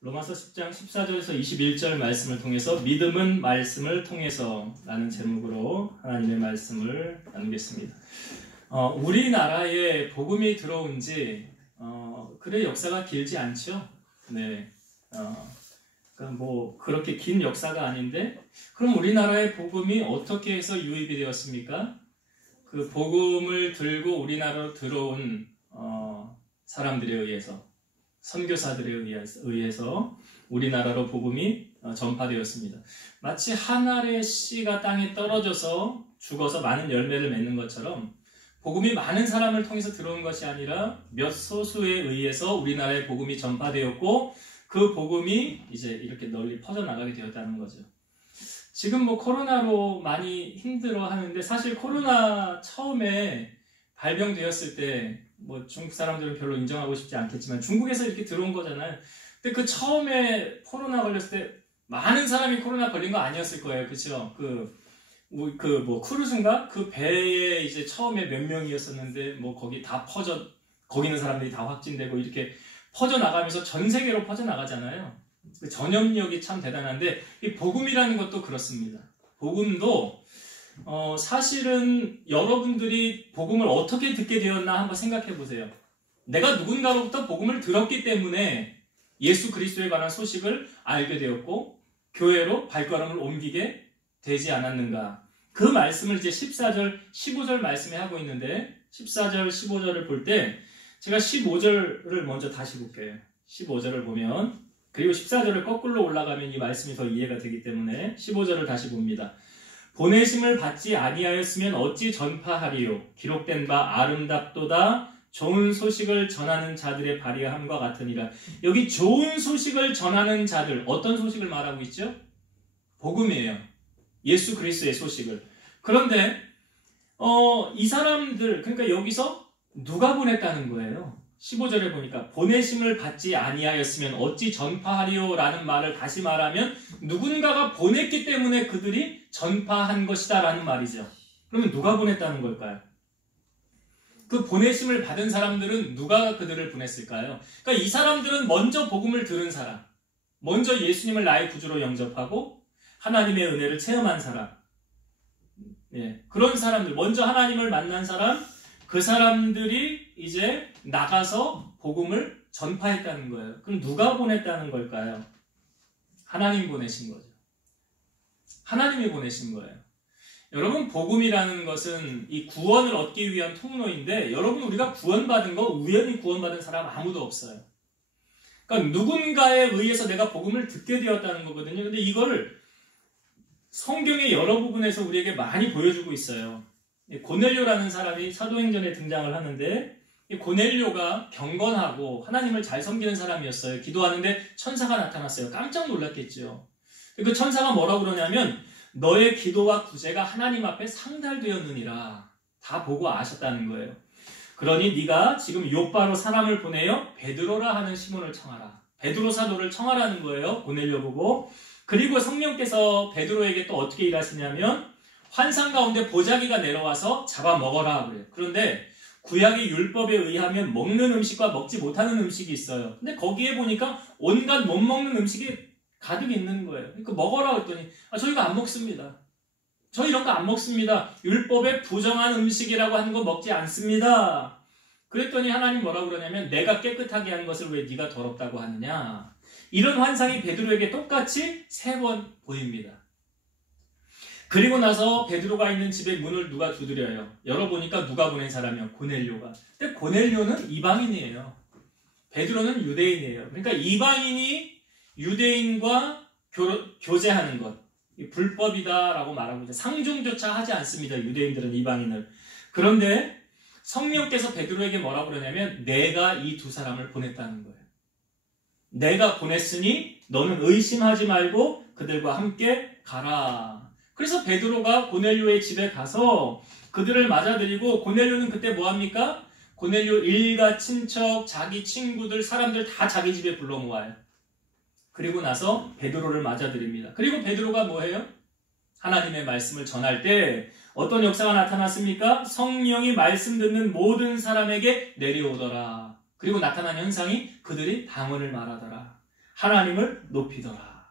로마서 10장 14절에서 21절 말씀을 통해서 믿음은 말씀을 통해서 라는 제목으로 하나님의 말씀을 나누겠습니다. 우리나라에 복음이 들어온 지 그래 역사가 길지 않죠. 네. 그렇게 긴 역사가 아닌데, 그럼 우리나라의 복음이 어떻게 해서 유입이 되었습니까? 그 복음을 들고 우리나라로 들어온 사람들에 의해서, 선교사들에 의해서 우리나라로 복음이 전파되었습니다. 마치 한 알의 씨가 땅에 떨어져서 죽어서 많은 열매를 맺는 것처럼 복음이 많은 사람을 통해서 들어온 것이 아니라 몇 소수에 의해서 우리나라에 복음이 전파되었고, 그 복음이 이제 이렇게 널리 퍼져나가게 되었다는 거죠. 지금 코로나로 많이 힘들어 하는데, 사실 코로나 처음에 발병되었을 때 중국 사람들은 별로 인정하고 싶지 않겠지만 중국에서 이렇게 들어온 거잖아요. 근데 그 처음에 코로나 걸렸을 때 많은 사람이 코로나 걸린 거 아니었을 거예요. 그렇죠? 크루즈인가? 그 배에 이제 처음에 몇 명이었었는데 거기 다 거기 있는 사람들이 다 확진되고 이렇게 퍼져나가면서 전 세계로 퍼져나가잖아요. 그 전염력이 참 대단한데, 이 복음이라는 것도 그렇습니다. 복음도 사실은 여러분들이 복음을 어떻게 듣게 되었나 한번 생각해 보세요. 내가 누군가로부터 복음을 들었기 때문에 예수 그리스도에 관한 소식을 알게 되었고 교회로 발걸음을 옮기게 되지 않았는가. 그 말씀을 이제 14절, 15절 말씀에 하고 있는데, 14절, 15절을 볼 때 제가 15절을 먼저 다시 볼게요. 15절을 보면, 그리고 14절을 거꾸로 올라가면 이 말씀이 더 이해가 되기 때문에 15절을 다시 봅니다. 보내심을 받지 아니하였으면 어찌 전파하리요. 기록된 바 아름답도다 좋은 소식을 전하는 자들의 발휘함과 같으니라. 여기 좋은 소식을 전하는 자들, 어떤 소식을 말하고 있죠? 복음이에요. 예수 그리스도의 소식을. 그런데 이 사람들, 그러니까 여기서 누가 보냈다는 거예요. 15절에 보니까 보내심을 받지 아니하였으면 어찌 전파하리요 라는 말을 다시 말하면 누군가가 보냈기 때문에 그들이 전파한 것이다 라는 말이죠. 그러면 누가 보냈다는 걸까요? 그 보내심을 받은 사람들은 누가 그들을 보냈을까요? 그러니까 이 사람들은 먼저 복음을 들은 사람, 먼저 예수님을 나의 구주로 영접하고 하나님의 은혜를 체험한 사람, 그런 사람들, 먼저 하나님을 만난 사람, 그 사람들이 이제 나가서 복음을 전파했다는 거예요. 그럼 누가 보냈다는 걸까요? 하나님 보내신 거죠. 하나님이 보내신 거예요. 여러분, 복음이라는 것은 이 구원을 얻기 위한 통로인데, 여러분, 우리가 구원받은 거, 우연히 구원받은 사람 아무도 없어요. 그러니까 누군가에 의해서 내가 복음을 듣게 되었다는 거거든요. 근데 이거를 성경의 여러 부분에서 우리에게 많이 보여주고 있어요. 고넬료라는 사람이 사도행전에 등장을 하는데, 이 고넬료가 경건하고 하나님을 잘 섬기는 사람이었어요. 기도하는데 천사가 나타났어요. 깜짝 놀랐겠죠. 그 천사가 뭐라고 그러냐면, 너의 기도와 구제가 하나님 앞에 상달되었느니라. 다 보고 아셨다는 거예요. 그러니 네가 지금 요바로 사람을 보내어 베드로라 하는 시몬을 청하라. 베드로 사도를 청하라는 거예요. 고넬료 보고. 그리고 성령께서 베드로에게 또 어떻게 일하시냐면, 환상 가운데 보자기가 내려와서 잡아먹어라 그래요. 그런데 구약의 율법에 의하면 먹는 음식과 먹지 못하는 음식이 있어요. 근데 거기에 보니까 온갖 못 먹는 음식이 가득 있는 거예요. 그러니까 먹어라 그랬더니 저 이거 안 먹습니다. 저 이런 거 안 먹습니다. 율법에 부정한 음식이라고 하는 거 먹지 않습니다. 그랬더니 하나님 뭐라고 그러냐면, 내가 깨끗하게 한 것을 왜 네가 더럽다고 하느냐. 이런 환상이 베드로에게 똑같이 3번 보입니다. 그리고 나서 베드로가 있는 집의 문을 누가 두드려요. 열어보니까 누가 보낸 사람이요? 고넬료가. 근데 고넬료는 이방인이에요. 베드로는 유대인이에요. 그러니까 이방인이 유대인과 교제하는 것, 불법이다라고 말하고 있는데, 상종조차 하지 않습니다. 유대인들은 이방인을. 그런데 성령께서 베드로에게 뭐라고 그러냐면, 내가 이 두 사람을 보냈다는 거예요. 내가 보냈으니 너는 의심하지 말고 그들과 함께 가라. 그래서 베드로가 고넬료의 집에 가서 그들을 맞아들이고, 고넬료는 그때 뭐합니까? 고넬료 일가, 친척, 자기 친구들, 사람들 다 자기 집에 불러 모아요. 그리고 나서 베드로를 맞아들입니다. 그리고 베드로가 뭐해요? 하나님의 말씀을 전할 때 어떤 역사가 나타났습니까? 성령이 말씀 듣는 모든 사람에게 내려오더라. 그리고 나타난 현상이 그들이 방언을 말하더라. 하나님을 높이더라.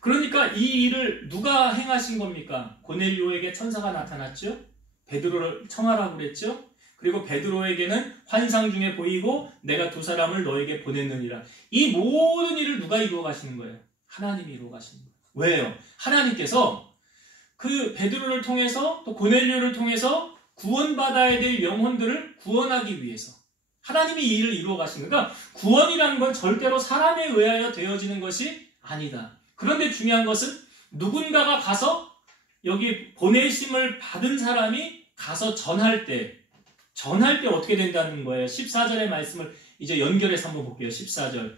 그러니까 이 일을 누가 행하신 겁니까? 고넬료에게 천사가 나타났죠. 베드로를 청하라고 그랬죠. 그리고 베드로에게는 환상 중에 보이고 내가 두 사람을 너에게 보냈느니라. 이 모든 일을 누가 이루어 가시는 거예요? 하나님이 이루어 가시는 거예요. 왜요? 하나님께서 그 베드로를 통해서 또 고넬료를 통해서 구원받아야 될 영혼들을 구원하기 위해서 하나님이 이 일을 이루어 가시는 거예요. 그러니까 구원이라는 건 절대로 사람에 의하여 되어지는 것이 아니다. 그런데 중요한 것은 누군가가 가서 여기 보내심을 받은 사람이 가서 전할 때 어떻게 된다는 거예요? 14절의 말씀을 이제 연결해서 한번 볼게요. 14절.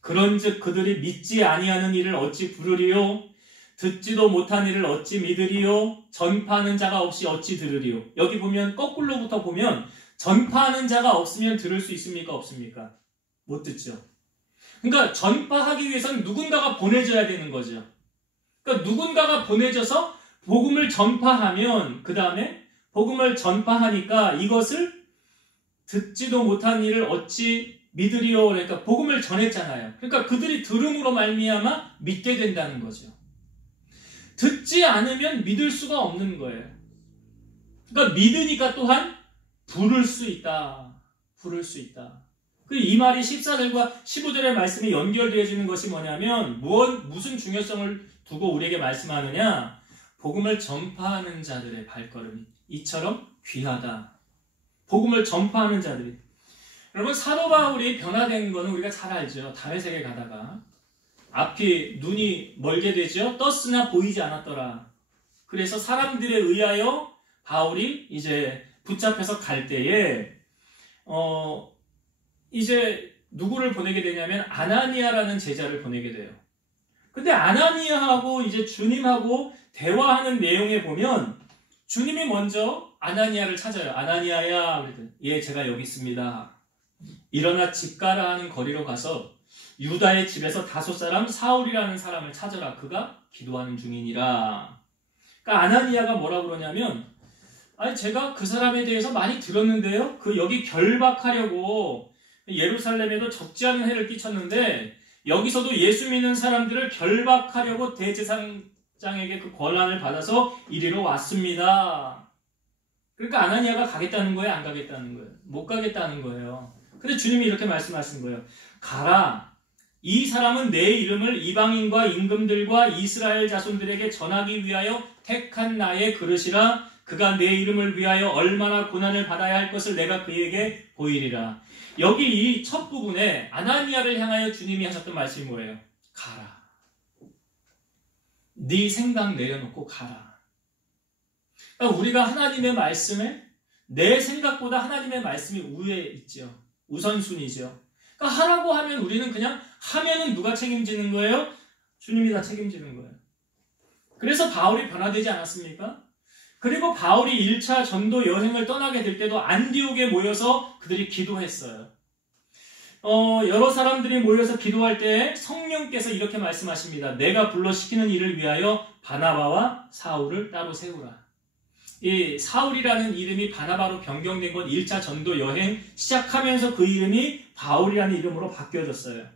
그런즉 그들이 믿지 아니하는 일을 어찌 부르리요? 듣지도 못한 일을 어찌 믿으리요? 전파하는 자가 없이 어찌 들으리요? 여기 보면 거꾸로부터 보면 전파하는 자가 없으면 들을 수 있습니까? 없습니까? 못 듣죠. 그러니까 전파하기 위해서는 누군가가 보내져야 되는 거죠. 그러니까 누군가가 보내져서 복음을 전파하면 그 다음에 복음을 전파하니까 이것을 듣지도 못한 일을 어찌 믿으리요? 그러니까 복음을 전했잖아요. 그러니까 그들이 들음으로 말미암아 믿게 된다는 거죠. 듣지 않으면 믿을 수가 없는 거예요. 그러니까 믿으니까 또한 부를 수 있다. 부를 수 있다. 이 말이 14절과 15절의 말씀이 연결되어지는 것이 뭐냐면 무슨 중요성을 두고 우리에게 말씀하느냐? 복음을 전파하는 자들의 발걸음이 이처럼 귀하다. 복음을 전파하는 자들이. 여러분 사도 바울이 변화된 거는 우리가 잘 알죠. 다메섹에 가다가 앞이 눈이 멀게 되죠. 떴으나 보이지 않았더라. 그래서 사람들에 의하여 바울이 이제 붙잡혀서 갈 때에 이제 누구를 보내게 되냐면 아나니아라는 제자를 보내게 돼요. 근데 아나니아하고 이제 주님하고 대화하는 내용에 보면 주님이 먼저 아나니아를 찾아요. 아나니아야, 그랬더니 예, 제가 여기 있습니다. 일어나 집 가라 하는 거리로 가서 유다의 집에서 다섯 사람 사울이라는 사람을 찾아라. 그가 기도하는 중이니라. 그러니까 아나니아가 뭐라고 그러냐면 아니 제가 그 사람에 대해서 많이 들었는데요. 그 여기 결박하려고 예루살렘에도 적지 않은 해를 끼쳤는데 여기서도 예수 믿는 사람들을 결박하려고 대제사장에게 그 권한을 받아서 이리로 왔습니다. 그러니까 아나니아가 가겠다는 거예요? 안 가겠다는 거예요? 못 가겠다는 거예요. 근데 주님이 이렇게 말씀하신 거예요. 가라. 이 사람은 내 이름을 이방인과 임금들과 이스라엘 자손들에게 전하기 위하여 택한 나의 그릇이라. 그가 내 이름을 위하여 얼마나 고난을 받아야 할 것을 내가 그에게 보이리라. 여기 이 첫 부분에 아나니아를 향하여 주님이 하셨던 말씀이 뭐예요? 가라. 네 생각 내려놓고 가라. 그러니까 우리가 하나님의 말씀에 내 생각보다 하나님의 말씀이 우위에 있죠. 우선순위죠. 그러니까 하라고 하면 우리는 그냥 하면은 누가 책임지는 거예요? 주님이 다 책임지는 거예요. 그래서 바울이 변화되지 않았습니까? 그리고 바울이 1차 전도 여행을 떠나게 될 때도 안디옥에 모여서 그들이 기도했어요. 여러 사람들이 모여서 기도할 때 성령께서 이렇게 말씀하십니다. 내가 불러 시키는 일을 위하여 바나바와 사울을 따로 세우라. 이 사울이라는 이름이 바나바로 변경된 건 1차 전도 여행 시작하면서 그 이름이 바울이라는 이름으로 바뀌어졌어요.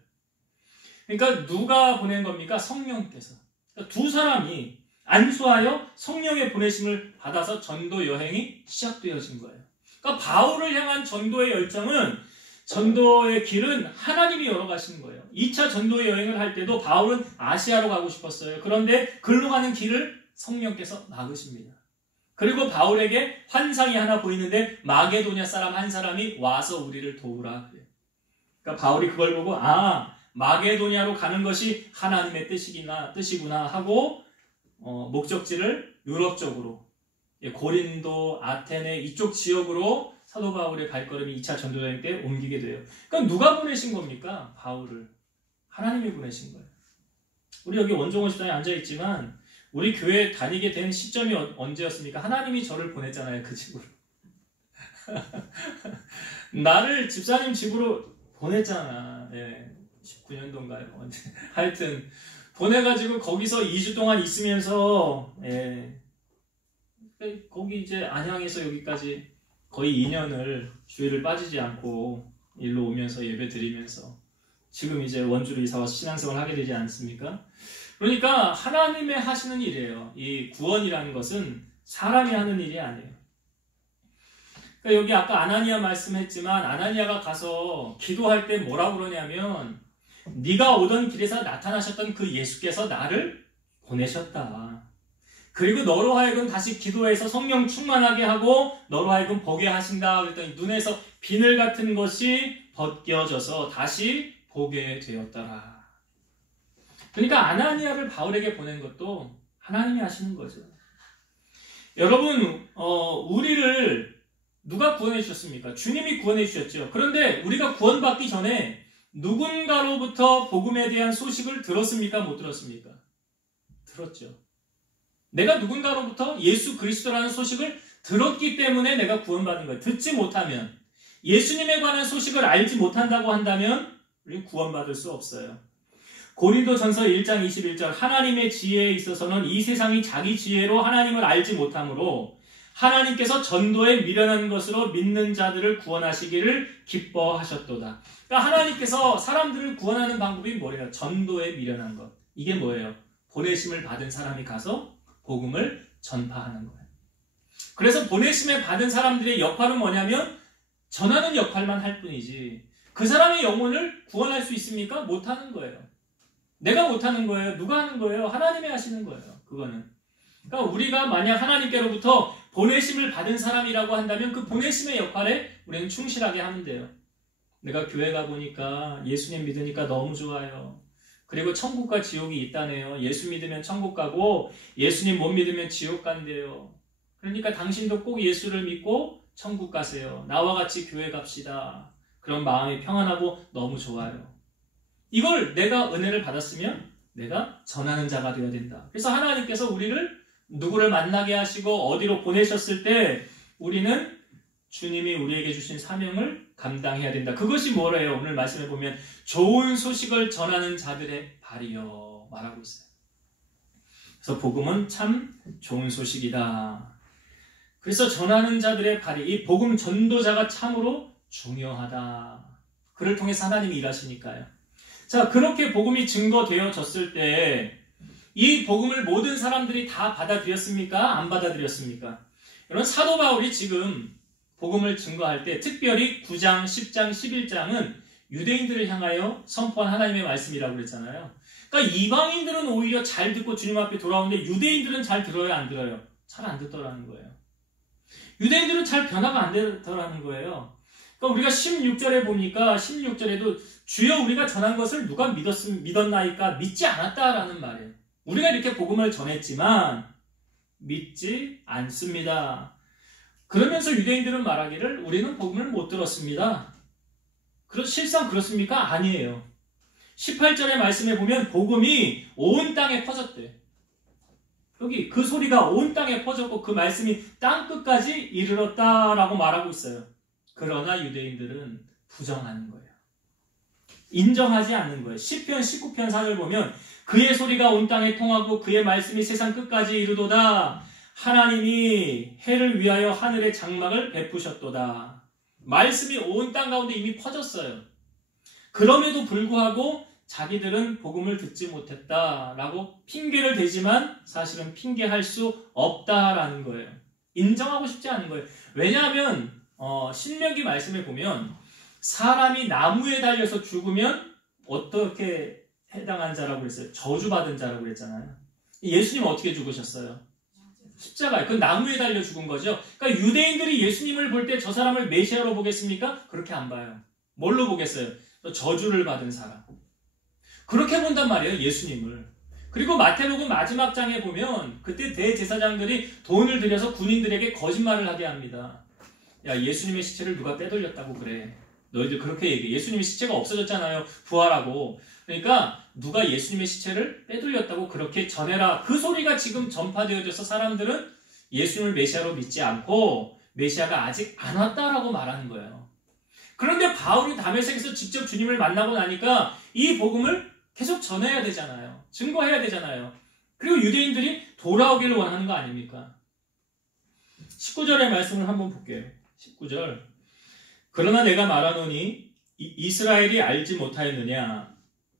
그러니까 누가 보낸 겁니까? 성령께서. 그러니까 두 사람이 안수하여 성령의 보내심을 받아서 전도 여행이 시작되어진 거예요. 그러니까 바울을 향한 전도의 열정은 전도의 길은 하나님이 열어가시는 거예요. 2차 전도 여행을 할 때도 바울은 아시아로 가고 싶었어요. 그런데 글로 가는 길을 성령께서 막으십니다. 그리고 바울에게 환상이 하나 보이는데 마게도냐 사람 한 사람이 와서 우리를 도우라. 그러니까 바울이 그걸 보고 마게도냐로 가는 것이 하나님의 뜻이구나 하고 목적지를 유럽 쪽으로 고린도, 아테네 이쪽 지역으로 사도 바울의 발걸음이 2차 전도여행 때 옮기게 돼요. 그러니까 누가 보내신 겁니까? 바울을. 하나님이 보내신 거예요. 우리 여기 원종원 식당에 앉아있지만 우리 교회 다니게 된 시점이 언제였습니까? 하나님이 저를 보냈잖아요. 그 집으로. 나를 집사님 집으로 보냈잖아. 19년도인가요? 하여튼 보내가지고 거기서 2주 동안 있으면서 거기 이제 안양에서 여기까지 거의 2년을 주일을 빠지지 않고 일로 오면서 예배 드리면서 지금 이제 원주로 이사 와서 신앙생활을 하게 되지 않습니까? 그러니까 하나님의 하시는 일이에요. 이 구원이라는 것은 사람이 하는 일이 아니에요. 그러니까 여기 아까 아나니아 말씀했지만 아나니아가 가서 기도할 때 뭐라고 그러냐면 네가 오던 길에서 나타나셨던 그 예수께서 나를 보내셨다. 그리고 너로 하여금 다시 기도해서 성령 충만하게 하고 너로 하여금 보게 하신다. 그랬더니 눈에서 비늘 같은 것이 벗겨져서 다시 보게 되었더라. 그러니까 아나니아를 바울에게 보낸 것도 하나님이 하시는 거죠. 여러분, 우리를 누가 구원해 주셨습니까? 주님이 구원해 주셨죠. 그런데 우리가 구원받기 전에 누군가로부터 복음에 대한 소식을 들었습니까? 못 들었습니까? 들었죠. 내가 누군가로부터 예수 그리스도라는 소식을 들었기 때문에 내가 구원받은 거예요. 듣지 못하면, 예수님에 관한 소식을 알지 못한다고 한다면 우리는 구원받을 수 없어요. 고린도전서 1장 21절 하나님의 지혜에 있어서는 이 세상이 자기 지혜로 하나님을 알지 못하므로 하나님께서 전도에 미련한 것으로 믿는 자들을 구원하시기를 기뻐하셨도다. 그러니까 하나님께서 사람들을 구원하는 방법이 뭐예요? 전도에 미련한 것. 이게 뭐예요? 보내심을 받은 사람이 가서 복음을 전파하는 거예요. 그래서 보내심을 받은 사람들의 역할은 뭐냐면 전하는 역할만 할 뿐이지 그 사람의 영혼을 구원할 수 있습니까? 못하는 거예요. 내가 못하는 거예요. 누가 하는 거예요? 하나님이 하시는 거예요. 그거는. 그러니까 우리가 만약 하나님께로부터 보내심을 받은 사람이라고 한다면 그 보내심의 역할에 우리는 충실하게 하면 돼요. 내가 교회 가보니까 예수님 믿으니까 너무 좋아요. 그리고 천국과 지옥이 있다네요. 예수 믿으면 천국 가고 예수님 못 믿으면 지옥 간대요. 그러니까 당신도 꼭 예수를 믿고 천국 가세요. 나와 같이 교회 갑시다. 그런 마음이 평안하고 너무 좋아요. 이걸 내가 은혜를 받았으면 내가 전하는 자가 되어야 된다. 그래서 하나님께서 우리를 누구를 만나게 하시고 어디로 보내셨을 때 우리는 주님이 우리에게 주신 사명을 감당해야 된다. 그것이 뭐래요? 오늘 말씀해 보면 좋은 소식을 전하는 자들의 발이요 말하고 있어요. 그래서 복음은 참 좋은 소식이다. 그래서 전하는 자들의 발이, 이 복음 전도자가 참으로 중요하다. 그를 통해서 하나님이 일하시니까요. 자, 그렇게 복음이 증거되어졌을 때 이 복음을 모든 사람들이 다 받아들였습니까? 안 받아들였습니까? 여러분, 사도 바울이 지금 복음을 증거할 때 특별히 9장, 10장, 11장은 유대인들을 향하여 선포한 하나님의 말씀이라고 그랬잖아요. 그러니까 이방인들은 오히려 잘 듣고 주님 앞에 돌아오는데 유대인들은 잘 들어요, 안 들어요? 잘 안 듣더라는 거예요. 유대인들은 잘 변화가 안 되더라는 거예요. 그러니까 우리가 16절에 보니까 16절에도 주여 우리가 전한 것을 누가 믿었나이까? 믿지 않았다라는 말이에요. 우리가 이렇게 복음을 전했지만 믿지 않습니다. 그러면서 유대인들은 말하기를 우리는 복음을 못 들었습니다. 실상 그렇습니까? 아니에요. 18절의 말씀에 보면 복음이 온 땅에 퍼졌대. 여기 그 소리가 온 땅에 퍼졌고 그 말씀이 땅끝까지 이르렀다라고 말하고 있어요. 그러나 유대인들은 부정하는 거예요. 인정하지 않는 거예요. 시편 19편 4절 보면 그의 소리가 온 땅에 통하고 그의 말씀이 세상 끝까지 이르도다. 하나님이 해를 위하여 하늘의 장막을 베푸셨도다. 말씀이 온 땅 가운데 이미 퍼졌어요. 그럼에도 불구하고 자기들은 복음을 듣지 못했다라고 핑계를 대지만 사실은 핑계할 수 없다라는 거예요. 인정하고 싶지 않은 거예요. 왜냐하면 신명기 말씀에 보면 사람이 나무에 달려서 죽으면 어떻게 해당한 자라고 그랬어요? 저주받은 자라고 그랬잖아요. 예수님은 어떻게 죽으셨어요? 십자가에. 그 나무에 달려 죽은 거죠. 그러니까 유대인들이 예수님을 볼 때 저 사람을 메시아로 보겠습니까? 그렇게 안 봐요. 뭘로 보겠어요? 저주를 받은 사람. 그렇게 본단 말이에요, 예수님을. 그리고 마태복음 마지막 장에 보면 그때 대제사장들이 돈을 들여서 군인들에게 거짓말을 하게 합니다. 야, 예수님의 시체를 누가 빼돌렸다고 그래. 너희들 그렇게 얘기해. 예수님의 시체가 없어졌잖아요. 부활하고. 그러니까 누가 예수님의 시체를 빼돌렸다고 그렇게 전해라. 그 소리가 지금 전파되어져서 사람들은 예수님을 메시아로 믿지 않고 메시아가 아직 안 왔다라고 말하는 거예요. 그런데 바울이 다메섹에서 직접 주님을 만나고 나니까 이 복음을 계속 전해야 되잖아요. 증거해야 되잖아요. 그리고 유대인들이 돌아오기를 원하는 거 아닙니까? 19절의 말씀을 한번 볼게요. 19절. 그러나 내가 말하노니 이스라엘이 알지 못하였느냐?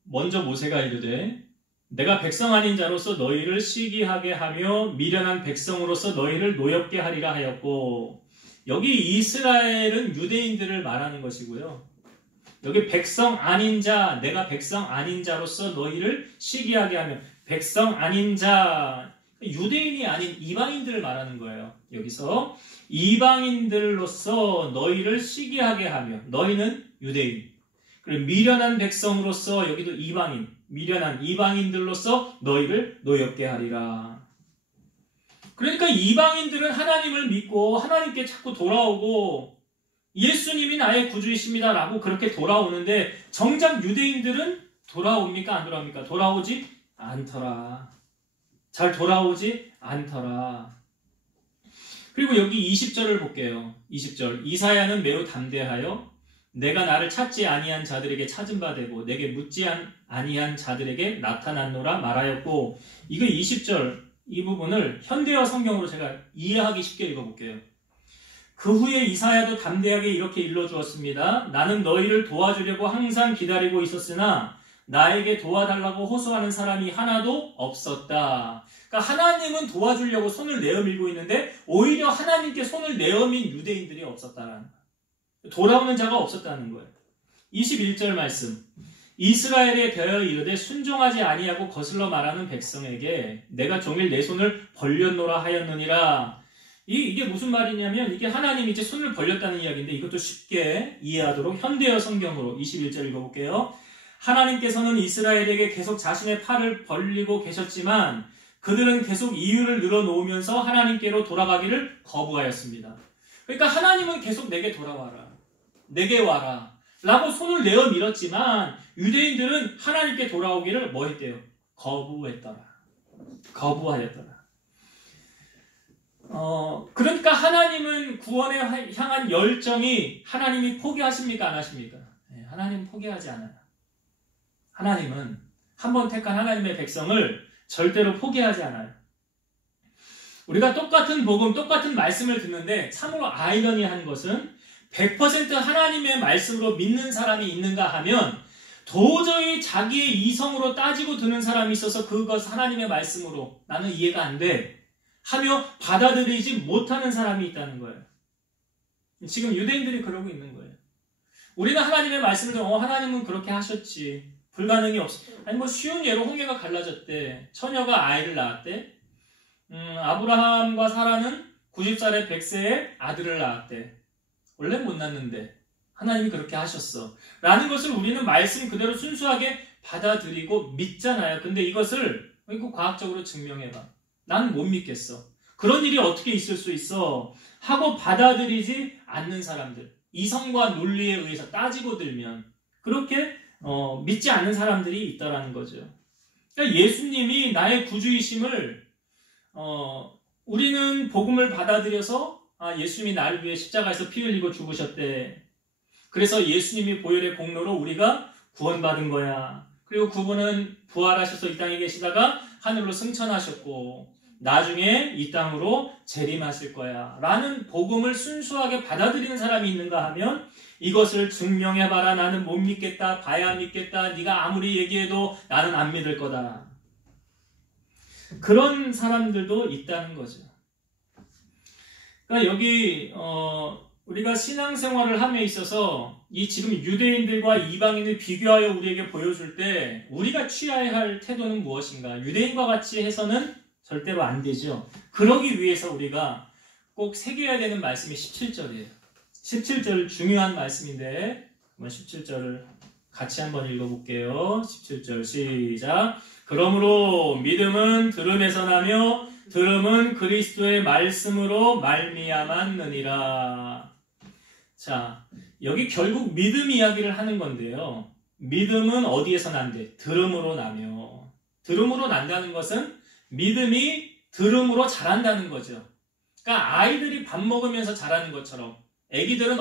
먼저 모세가 이르되 내가 백성 아닌 자로서 너희를 시기하게 하며 미련한 백성으로서 너희를 노엽게 하리라 하였고, 여기 이스라엘은 유대인들을 말하는 것이고요. 여기 백성 아닌 자, 내가 백성 아닌 자로서 너희를 시기하게 하며, 백성 아닌 자, 유대인이 아닌 이방인들을 말하는 거예요. 여기서 이방인들로서 너희를 시기하게 하며, 너희는 유대인, 그리고 미련한 백성으로서 여기도 이방인, 미련한 이방인들로서 너희를 노엽게 하리라. 그러니까 이방인들은 하나님을 믿고 하나님께 자꾸 돌아오고 예수님이 나의 구주이십니다 라고 그렇게 돌아오는데, 정작 유대인들은 돌아옵니까? 안 돌아옵니까? 돌아오지 않더라. 잘 돌아오지 않더라. 그리고 여기 20절을 볼게요. 20절. 이사야는 매우 담대하여 내가 나를 찾지 아니한 자들에게 찾은 바 되고 내게 묻지 아니한 자들에게 나타났노라 말하였고, 이거 20절 이 부분을 현대어 성경으로 제가 이해하기 쉽게 읽어볼게요. 그 후에 이사야도 담대하게 이렇게 일러주었습니다. 나는 너희를 도와주려고 항상 기다리고 있었으나 나에게 도와달라고 호소하는 사람이 하나도 없었다. 그러니까 하나님은 도와주려고 손을 내어밀고 있는데 오히려 하나님께 손을 내어민 유대인들이 없었다는 거예요. 돌아오는 자가 없었다는 거예요. 21절 말씀. 이스라엘에 대하여 이르되 순종하지 아니하고 거슬러 말하는 백성에게 내가 종일 내 손을 벌렸노라 하였느니라. 이게 무슨 말이냐면, 이게 하나님이 이제 손을 벌렸다는 이야기인데, 이것도 쉽게 이해하도록 현대어 성경으로 21절 읽어볼게요. 하나님께서는 이스라엘에게 계속 자신의 팔을 벌리고 계셨지만 그들은 계속 이유를 늘어놓으면서 하나님께로 돌아가기를 거부하였습니다. 그러니까 하나님은 계속 내게 돌아와라, 내게 와라 라고 손을 내어 밀었지만 유대인들은 하나님께 돌아오기를 뭐 했대요? 거부했더라. 거부하였더라. 그러니까 하나님은 구원에 향한 열정이, 하나님이 포기하십니까? 안 하십니까? 네, 하나님은 포기하지 않아요. 하나님은 한번 택한 하나님의 백성을 절대로 포기하지 않아요. 우리가 똑같은 복음, 똑같은 말씀을 듣는데 참으로 아이러니한 것은 100% 하나님의 말씀으로 믿는 사람이 있는가 하면 도저히 자기의 이성으로 따지고 드는 사람이 있어서 그것 하나님의 말씀으로 나는 이해가 안 돼 하며 받아들이지 못하는 사람이 있다는 거예요. 지금 유대인들이 그러고 있는 거예요. 우리는 하나님의 말씀을 듣고 하나님은 그렇게 하셨지, 불가능이 없어. 아니 뭐 쉬운 예로 홍해가 갈라졌대. 처녀가 아이를 낳았대. 아브라함과 사라는 90살에 100세에 아들을 낳았대. 원래 못 낳는데 하나님이 그렇게 하셨어 라는 것을 우리는 말씀 그대로 순수하게 받아들이고 믿잖아요. 근데 이것을 이거 과학적으로 증명해봐. 난 못 믿겠어. 그런 일이 어떻게 있을 수 있어? 하고 받아들이지 않는 사람들, 이성과 논리에 의해서 따지고 들면 그렇게 믿지 않는 사람들이 있다라는 거죠. 그러니까 예수님이 나의 구주이심을 우리는 복음을 받아들여서 예수님이 나를 위해 십자가에서 피 흘리고 죽으셨대. 그래서 예수님이 보혈의 공로로 우리가 구원받은 거야. 그리고 그분은 부활하셔서 이 땅에 계시다가 하늘로 승천하셨고 나중에 이 땅으로 재림하실 거야 라는 복음을 순수하게 받아들이는 사람이 있는가 하면 이것을 증명해봐라. 나는 못 믿겠다. 봐야 믿겠다. 네가 아무리 얘기해도 나는 안 믿을 거다. 그런 사람들도 있다는 거죠. 그러니까 여기 우리가 신앙생활을 함에 있어서 이 지금 유대인들과 이방인을 비교하여 우리에게 보여줄 때 우리가 취해야 할 태도는 무엇인가? 유대인과 같이 해서는 절대로 안 되죠. 그러기 위해서 우리가 꼭 새겨야 되는 말씀이 17절이에요. 17절 중요한 말씀인데 17절을 같이 한번 읽어볼게요. 17절 시작. 그러므로 믿음은 들음에서 나며 들음은 그리스도의 말씀으로 말미암았느니라. 자, 여기 결국 믿음 이야기를 하는 건데요. 믿음은 어디에서 난대? 들음으로 나며. 들음으로 난다는 것은 믿음이 들음으로 자란다는 거죠. 그러니까 아이들이 밥 먹으면서 자라는 것처럼, 애기들은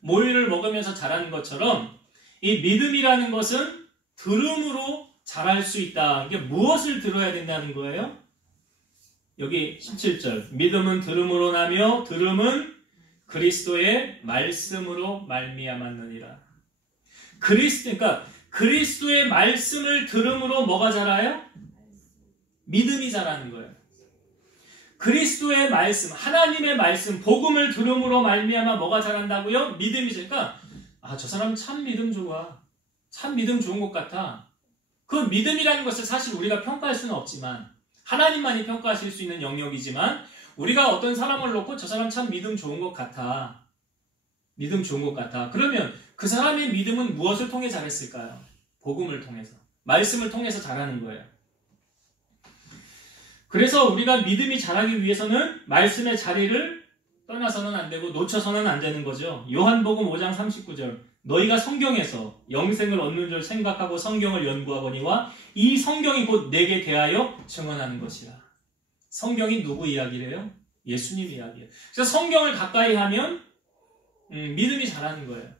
모유를 먹으면서 자라는 것처럼 이 믿음이라는 것은 들음으로 자랄 수 있다. 이게 무엇을 들어야 된다는 거예요? 여기 17절. 믿음은 들음으로 나며 들음은 그리스도의 말씀으로 말미암았느니라. 그러니까 그리스도의 말씀을 들음으로 뭐가 자라요? 믿음이 자라는 거예요. 그리스도의 말씀, 하나님의 말씀, 복음을 들음으로 말미암아 뭐가 자란다고요? 믿음이 자라니까 저 사람 참 믿음 좋아. 참 믿음 좋은 것 같아. 그 믿음이라는 것을 사실 우리가 평가할 수는 없지만 하나님만이 평가하실 수 있는 영역이지만 우리가 어떤 사람을 놓고 저 사람 참 믿음 좋은 것 같아. 믿음 좋은 것 같아. 그러면 그 사람의 믿음은 무엇을 통해 자랐을까요? 복음을 통해서. 말씀을 통해서 자라는 거예요. 그래서 우리가 믿음이 자라기 위해서는 말씀의 자리를 떠나서는 안 되고 놓쳐서는 안 되는 거죠. 요한복음 5장 39절 너희가 성경에서 영생을 얻는 줄 생각하고 성경을 연구하거니와 이 성경이 곧 내게 대하여 증언하는 것이라. 성경이 누구 이야기래요? 예수님 이야기예요. 그래서 성경을 가까이 하면 믿음이 자라는 거예요.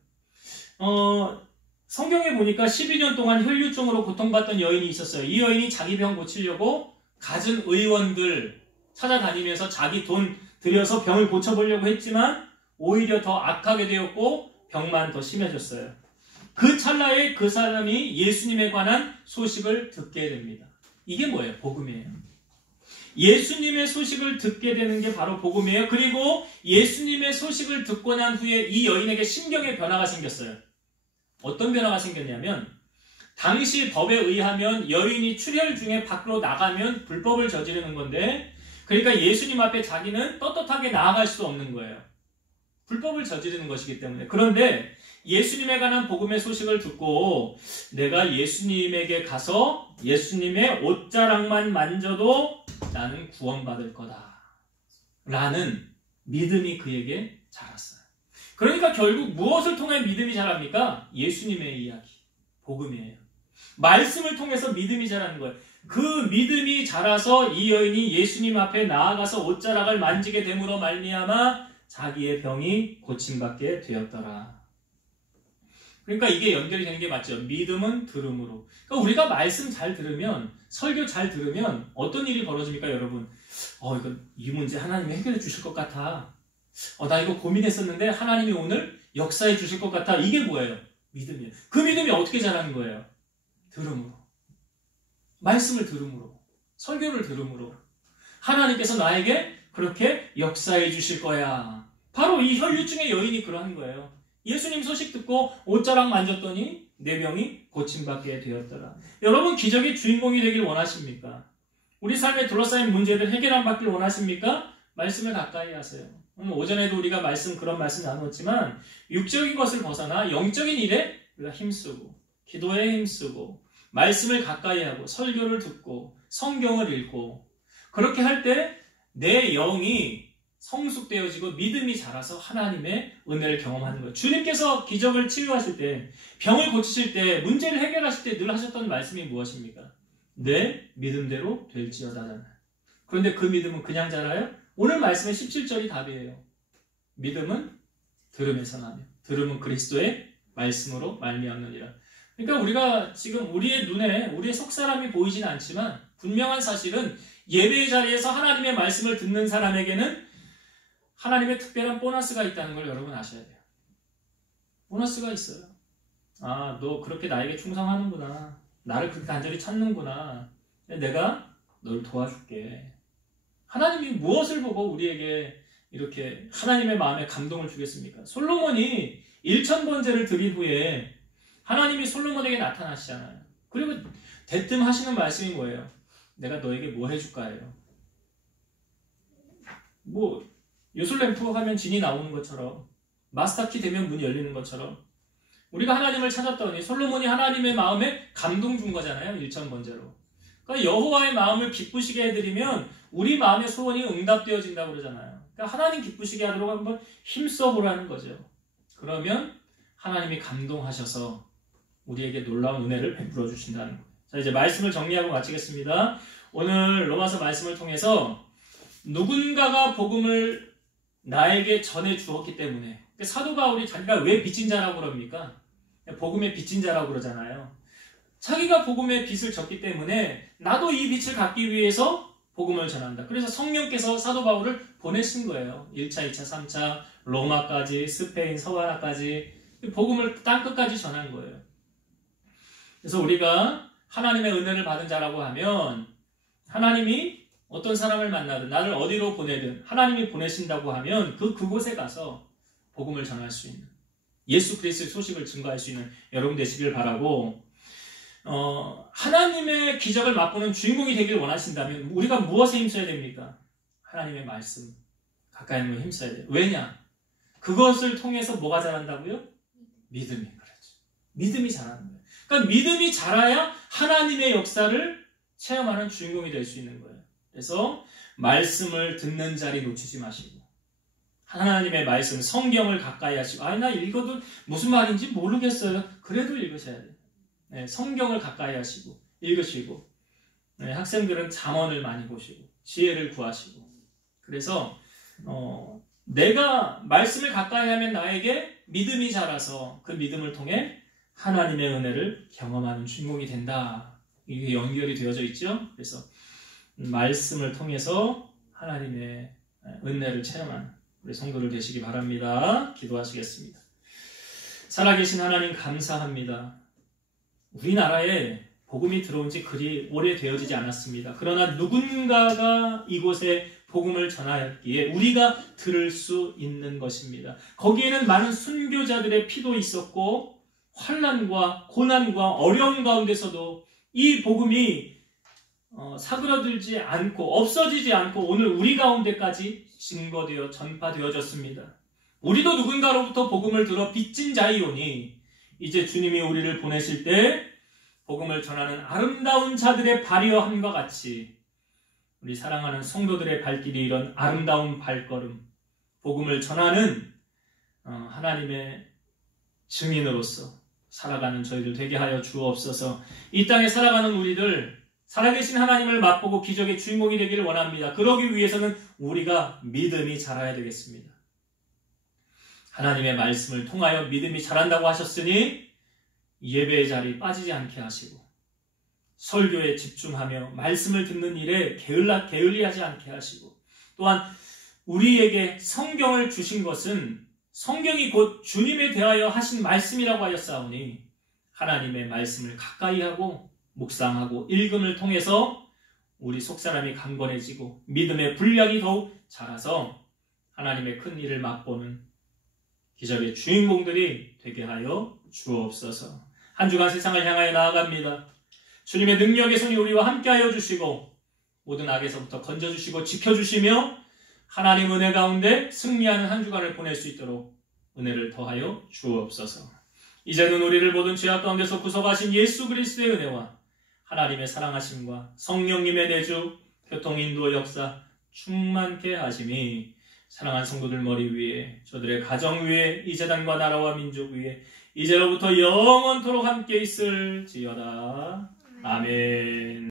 성경에 보니까 12년 동안 혈류증으로 고통받던 여인이 있었어요. 이 여인이 자기 병 고치려고 갖은 의원들 찾아다니면서 자기 돈 들여서 병을 고쳐보려고 했지만 오히려 더 악하게 되었고 병만 더 심해졌어요. 그 찰나에 그 사람이 예수님에 관한 소식을 듣게 됩니다. 이게 뭐예요? 복음이에요. 예수님의 소식을 듣게 되는 게 바로 복음이에요. 그리고 예수님의 소식을 듣고 난 후에 이 여인에게 심경의 변화가 생겼어요. 어떤 변화가 생겼냐면 당시 법에 의하면 여인이 출혈 중에 밖으로 나가면 불법을 저지르는 건데 그러니까 예수님 앞에 자기는 떳떳하게 나아갈 수 없는 거예요. 불법을 저지르는 것이기 때문에. 그런데 예수님에 관한 복음의 소식을 듣고 내가 예수님에게 가서 예수님의 옷자락만 만져도 나는 구원받을 거다 라는 믿음이 그에게 자랐어요. 그러니까 결국 무엇을 통해 믿음이 자랍니까? 예수님의 이야기, 복음이에요. 말씀을 통해서 믿음이 자라는 거예요. 그 믿음이 자라서 이 여인이 예수님 앞에 나아가서 옷자락을 만지게 됨으로 말미암아 자기의 병이 고침받게 되었더라. 그러니까 이게 연결이 되는 게 맞죠. 믿음은 들음으로. 그러니까 우리가 말씀 잘 들으면, 설교 잘 들으면 어떤 일이 벌어집니까, 여러분? 이 문제 하나님이 해결해 주실 것 같아. 나 이거 고민했었는데 하나님이 오늘 역사해 주실 것 같아. 이게 뭐예요? 믿음이에요. 그 믿음이 어떻게 자라는 거예요? 들음으로. 말씀을 들음으로. 설교를 들음으로. 하나님께서 나에게 그렇게 역사해 주실 거야. 바로 이 혈류증의 여인이 그러한 거예요. 예수님 소식 듣고 옷자락 만졌더니 내 병이 고침받게 되었더라. 여러분 기적의 주인공이 되길 원하십니까? 우리 삶에 둘러싸인 문제를 해결 받길 원하십니까? 말씀을 가까이 하세요. 오늘 오전에도 우리가 그런 말씀 나누었지만 육적인 것을 벗어나 영적인 일에 우리가 힘쓰고 기도에 힘쓰고 말씀을 가까이 하고 설교를 듣고 성경을 읽고 그렇게 할 때 내 영이 성숙되어지고 믿음이 자라서 하나님의 은혜를 경험하는 거예요. 주님께서 기적을 치유하실 때, 병을 고치실 때, 문제를 해결하실 때 늘 하셨던 말씀이 무엇입니까? 내 믿음대로 될지어다잖아요. 그런데 그 믿음은 그냥 자라요? 오늘 말씀의 17절이 답이에요. 믿음은 들음에서 나며 들음은 그리스도의 말씀으로 말미암느니라. 그러니까 우리가 지금 우리의 눈에 우리의 속사람이 보이진 않지만 분명한 사실은 예배의 자리에서 하나님의 말씀을 듣는 사람에게는 하나님의 특별한 보너스가 있다는 걸 여러분 아셔야 돼요. 보너스가 있어요. 너 그렇게 나에게 충성하는구나. 나를 그렇게 간절히 찾는구나. 내가 널 도와줄게. 하나님이 무엇을 보고 우리에게 이렇게 하나님의 마음에 감동을 주겠습니까? 솔로몬이 1000번제를 드린 후에 하나님이 솔로몬에게 나타나시잖아요. 그리고 대뜸 하시는 말씀이 뭐예요? 내가 너에게 뭐 해줄까예요. 요술램프 하면 진이 나오는 것처럼 마스터키 되면 문이 열리는 것처럼 우리가 하나님을 찾았더니 솔로몬이 하나님의 마음에 감동 준 거잖아요. 1000번제로. 그러니까 여호와의 마음을 기쁘시게 해드리면 우리 마음의 소원이 응답되어진다고 그러잖아요. 그러니까 하나님 기쁘시게 하도록 한번 힘써보라는 거죠. 그러면 하나님이 감동하셔서 우리에게 놀라운 은혜를 베풀어 주신다는 거예요. 자, 이제 말씀을 정리하고 마치겠습니다. 오늘 로마서 말씀을 통해서 누군가가 복음을 나에게 전해 주었기 때문에 사도 바울이 자기가 왜 빚진 자라고 그럽니까? 복음의 빚진 자라고 그러잖아요. 자기가 복음의 빚을 졌기 때문에 나도 이 빚을 갚기 위해서 복음을 전한다. 그래서 성령께서 사도 바울을 보내신 거예요. 1차, 2차, 3차, 로마까지, 스페인, 서바나까지 복음을 땅끝까지 전한 거예요. 그래서 우리가 하나님의 은혜를 받은 자라고 하면 하나님이 어떤 사람을 만나든 나를 어디로 보내든 하나님이 보내신다고 하면 그곳에 가서 복음을 전할 수 있는, 예수 그리스도의 소식을 증거할 수 있는 여러분 되시길 바라고, 하나님의 기적을 맛보는 주인공이 되길 원하신다면 우리가 무엇에 힘써야 됩니까? 하나님의 말씀 가까이 하는 것에 힘써야 돼요. 왜냐? 그것을 통해서 뭐가 자란다고요? 믿음이. 그렇죠. 믿음이 자라는 거예요. 그러니까 믿음이 자라야 하나님의 역사를 체험하는 주인공이 될 수 있는 거예요. 그래서 말씀을 듣는 자리 놓치지 마시고, 하나님의 말씀, 성경을 가까이 하시고, 나 읽어도 무슨 말인지 모르겠어요. 그래도 읽으셔야 돼요. 네, 성경을 가까이 하시고 읽으시고, 네, 학생들은 잠언을 많이 보시고 지혜를 구하시고, 그래서 내가 말씀을 가까이 하면 나에게 믿음이 자라서 그 믿음을 통해 하나님의 은혜를 경험하는 주인공이 된다. 이게 연결이 되어져 있죠. 그래서 말씀을 통해서 하나님의 은혜를 체험하는 우리 성도들 되시기 바랍니다. 기도하시겠습니다. 살아계신 하나님 감사합니다. 우리나라에 복음이 들어온 지 그리 오래되어지지 않았습니다. 그러나 누군가가 이곳에 복음을 전하였기에 우리가 들을 수 있는 것입니다. 거기에는 많은 순교자들의 피도 있었고 환난과 고난과 어려움 가운데서도 이 복음이 사그러들지 않고 없어지지 않고 오늘 우리 가운데까지 증거되어 전파되어졌습니다. 우리도 누군가로부터 복음을 들어 빚진 자이오니 이제 주님이 우리를 보내실 때 복음을 전하는 아름다운 자들의 발이어함과 같이 우리 사랑하는 성도들의 발길이 이런 아름다운 발걸음, 복음을 전하는 하나님의 증인으로서 살아가는 저희들 되게 하여 주옵소서. 이 땅에 살아가는 우리들 살아계신 하나님을 맛보고 기적의 주인공이 되기를 원합니다. 그러기 위해서는 우리가 믿음이 자라야 되겠습니다. 하나님의 말씀을 통하여 믿음이 자란다고 하셨으니 예배의 자리 빠지지 않게 하시고 설교에 집중하며 말씀을 듣는 일에 게을리하지 않게 하시고, 또한 우리에게 성경을 주신 것은 성경이 곧 주님에 대하여 하신 말씀이라고 하였사오니 하나님의 말씀을 가까이 하고 묵상하고 읽음을 통해서 우리 속사람이 강건해지고 믿음의 분량이 더욱 자라서 하나님의 큰 일을 맛보는 기적의 주인공들이 되게 하여 주옵소서. 한 주간 세상을 향하여 나아갑니다. 주님의 능력의 손이 우리와 함께하여 주시고 모든 악에서부터 건져주시고 지켜주시며 하나님 은혜 가운데 승리하는 한 주간을 보낼 수 있도록 은혜를 더하여 주옵소서. 이제는 우리를 모든 죄악 가운데서 구속하신 예수 그리스도의 은혜와 하나님의 사랑하심과 성령님의 내주, 교통 인도 역사 충만케 하심이 사랑한 성도들 머리 위에, 저들의 가정 위에, 이 재단과 나라와 민족 위에 이제로부터 영원토록 함께 있을지어다. 아멘.